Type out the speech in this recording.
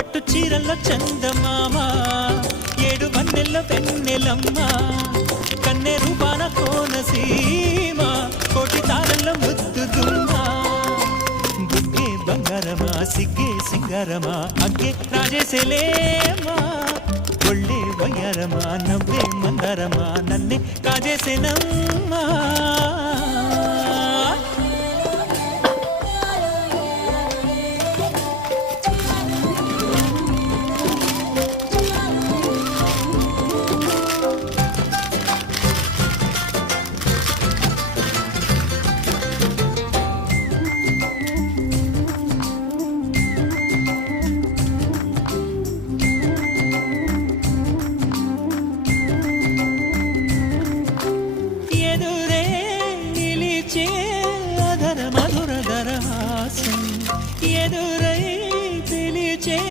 పట్టు చీరల్లో చందమామ ఏడు వన్నెల్లో వెన్నెలమ్మ కన్నె రూపాన కోనసీమ కోటి తారల్లో ముద్దుదుమ్మా బుగ్గే బంగారమా సిగ్గే సింగారమా అగ్గే రాజేసేలేమా ఒళ్ళే వయ్యారమా నవ్వే మందారమా నన్నే కాజేసేనమ్మా